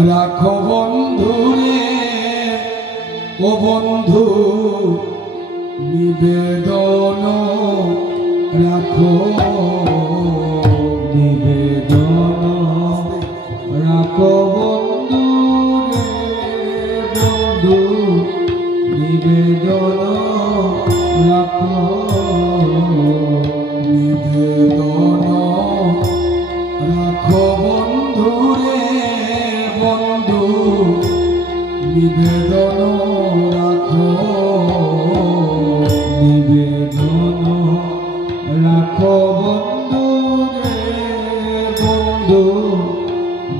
রাখো বন্ধুরে ও বন্ধু নিবেদন রাখো নিবেদন রাখো বন্ধু নিবেদন রাখো নিবেদন রাখো বন্ধুরে বন্ধু নিবেদন রাখো নিবেদন রাখো বন্ধু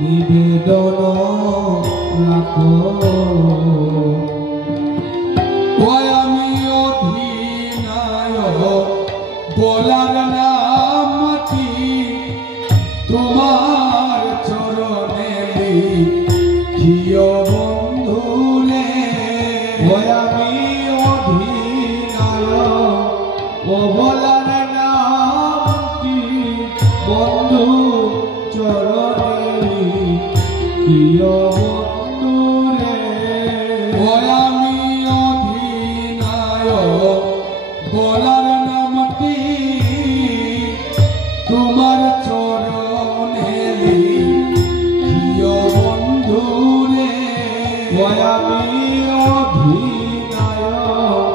নিবেদন রাখো আমি অধিনায়ক বলার নামটি তোমার চরণে লিখিও বন্ধুরে আমি অধিনায়ক ও বলার নামটি বন্ধু চরণে লিখিও বন্ধুরে আমি অধিনায়ক বলার নামটি তোমার চরণে লিখিও বন্ধুরে আমি অধিনায়ক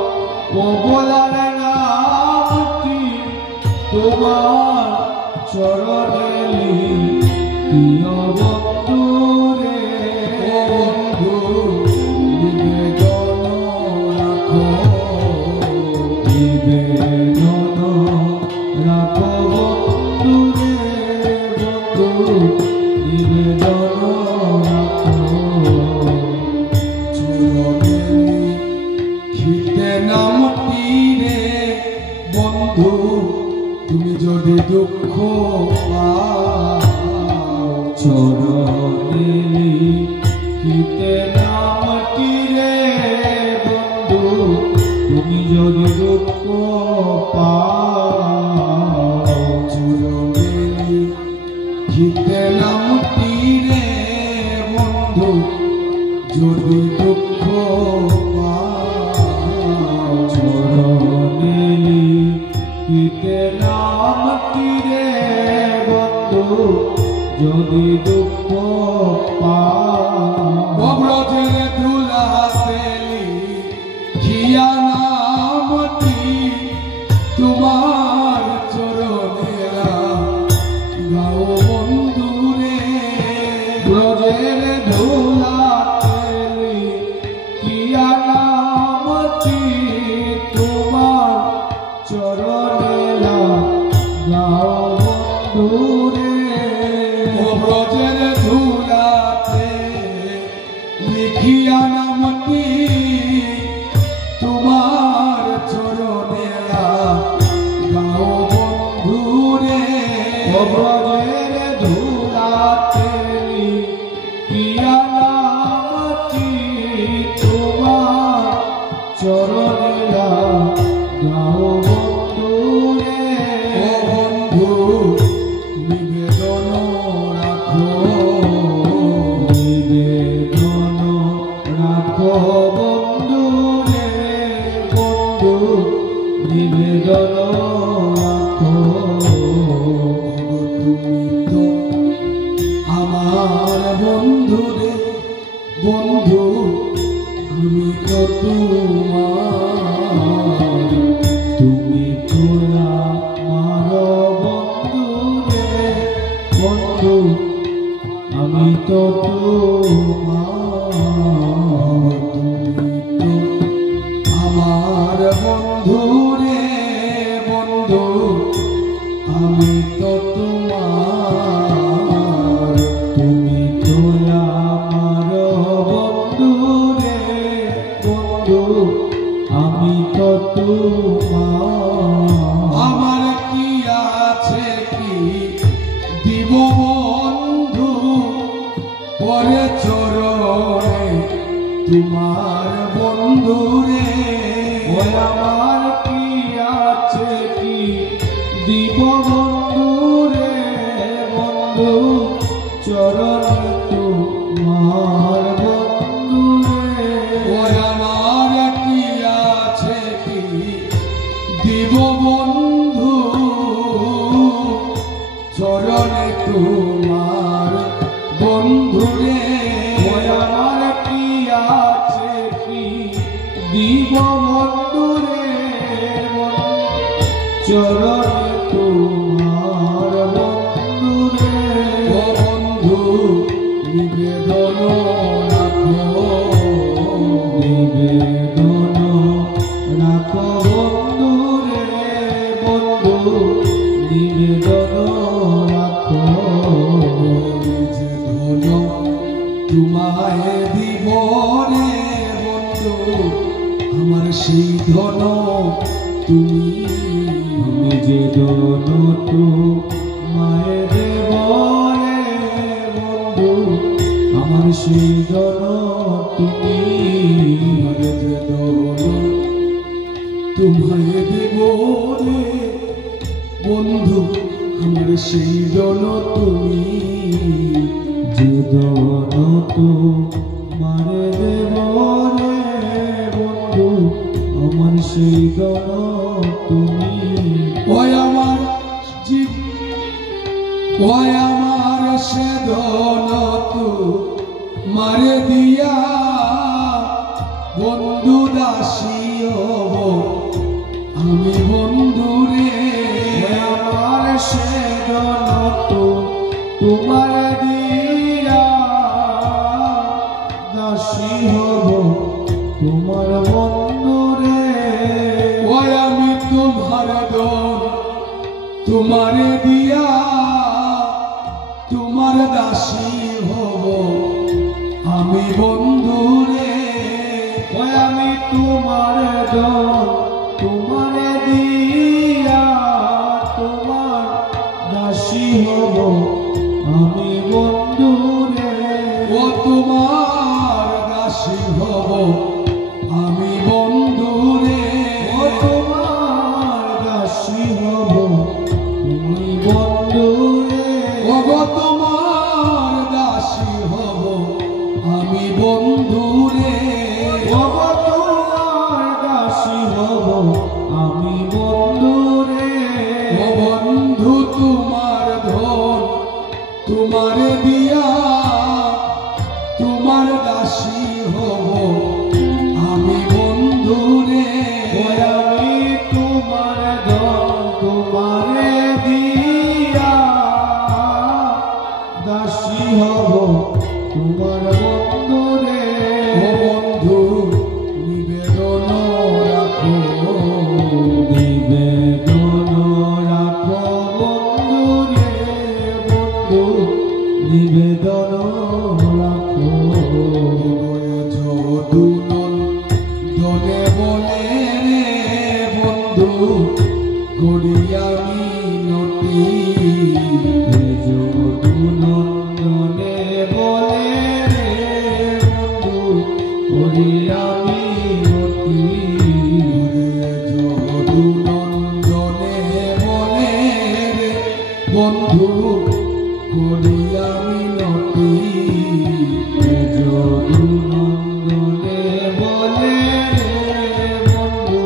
ও বলার নামটি তোমার চরণে লিখিও বন্ধুরে বন্ধু নিবেদন রাখো নিবেদন রাখো বন্ধুরে বন্ধু নিবেদন রাখো চরণে লিখিতে নামটি রে বন্ধু তুমি যদি দুঃখ পাও চরণে লিখিতে নামটি রে বন্ধু তুমি যদি দুঃখ পাও চরণে লিখিতে নামটি রে বন্ধু যদি দুঃখ পাও চরণে লিখিতে নামটি রে বন্ধু যদি দুঃখ পাও ব্রজের ধুলাতে লিখিয়া নামটি তোমার চরণে গাও বন্ধুরে ব্রজের ধুলাতে লিখিয়া নামটি তোমার চরণে গাও বন্ধুরে ব্রজের ধুলাতে লিখিয়া নামটি তোমার চরণে গাও বন্ধুরে ব্রজের ধুলাতে লিখিয়া নামটি তোমার চরণে গাও বন্ধুরে বন্ধু নিবেদন রাখো নিবেদন রাখো বন্ধুরে বন্ধু নিবেদন রাখো তুমি তো আমার বন্ধুরে বন্ধু আমি তো তোমার তুমি তোরা মারো বন্ধুরে বন্ধু আমি তো তোমার তুমি তো আমার বন্ধুরে বন্ধু আমি তো তোমার তুমি তোরা মারো বন্ধুরে বন্ধু আমি তো তোমার আমার কি আছে কি দিব বন্ধু পরে চরণে তোমার বন্ধুরে আমার কি আছে কি দিব বন্ধুরে বন্ধু চরণ তোমার চরণে তোমার বন্ধুরে ও বন্ধু নিবেদন রাখো নিবেদন রাখো বন্ধুরে বন্ধু নিবেদন রাখো যে ধন তোমায় দিব রে বন্ধু আমার সেই ধন তুমি আমি যে ধন তোমায় দেব রে বন্ধু আমার সেই ধন তুমি আমার যে ধন তোমায় দিব রে বন্ধু আমার সেই ধন তুমি যে ধন তোমারে দেব রে বন্ধু আমার সেই ধন তুমি ওই আমার জীব ওই আমার সে ধন মারে দিয়া বন্ধু দাসী হব আমি বন্ধু রে আমার সে ধন তোমার দিয়া দাসী হব তোমার বন্ধু রে ওই আমি তোমার ধন তোমারে দিয়া তোমার দাসী হব আমি বন্ধু রে ওই আমি তোমার ধন তোমারে দিয়া তোমার দাসী হব আমি বন্ধু রে ও তোমার দাসী হব আমি বন্ধু রে ও তোমার দাসী হব তুমি বন্ধু রে ও গো তোমার দাসী হব আমি বন্ধু রে ও তোমার দাসী হব আমি বন্ধু রে ও বন্ধু তোমার ধন তোমারে দিয়া তোমার দাসী হব আমি বন্ধু রে ওই আমি তোমার ধন তোমারে দিয়া দাসী হব তোমার বন্ধু রে ও বন্ধু নিবেদন রাখো নিবেদন রাখো বন্ধু রে বন্ধু নিবেদন রাখো যদু নন্দনে বলে রে বন্ধু করি আমি নতি যদু নন্দনে বলে রে বন্ধু করি আমি অতি যদু নন্দনে বলে রে বন্ধু করি আমি নতি যদু নন্দনে বলে রে বন্ধু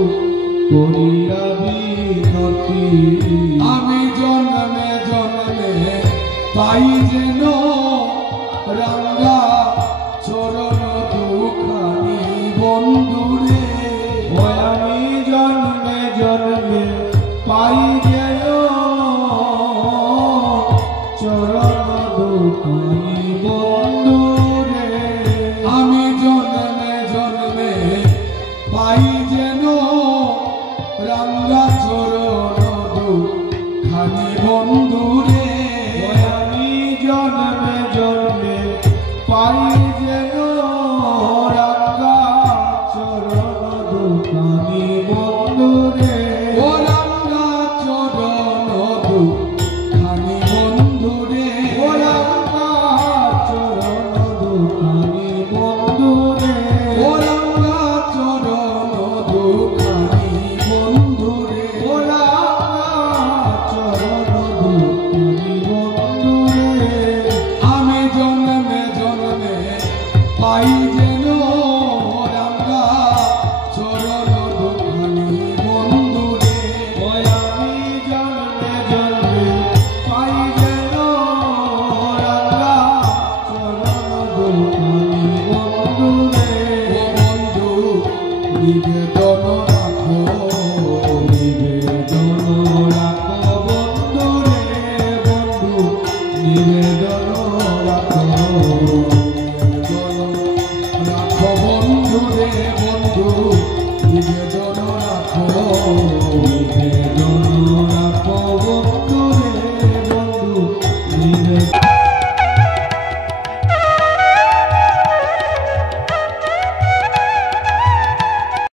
করি আমি অতি আমি জন্মে জন্মে পাই যেন রাঙ্গা চরণ দুখানি বন্ধু রে ওই আমি জন্মে জন্মে পাই যেন চরণ দুখানি বন্ধু রে আমি জন্মে জন্মে পাই যেন রাঙ্গা চরণ দুখানি বন্ধু রে ওই আমি জন্মে জন্মে পাই যেন রাঙ্গা চরণ দুখানি বন্ধু রে ও রাঙ্গা চরণ দুখানি বন্ধু রে ও রাঙ্গা চরণ দুখানি বন্ধু রে ও রাঙ্গা চরণ দুখানি বন্ধু রে ও রাঙ্গা চরণ দুখানি বন্ধু রে আমি জন্মে জন্মে পাই যেন রাঙ্গা চরণ দুখানি বন্ধু রে ওই আমি জন্মে জন্মে পাই যেন রাঙ্গা চরণ দুখানি বন্ধু রে ও বন্ধু নিবেদন রাখো নিবেদন নিবেদন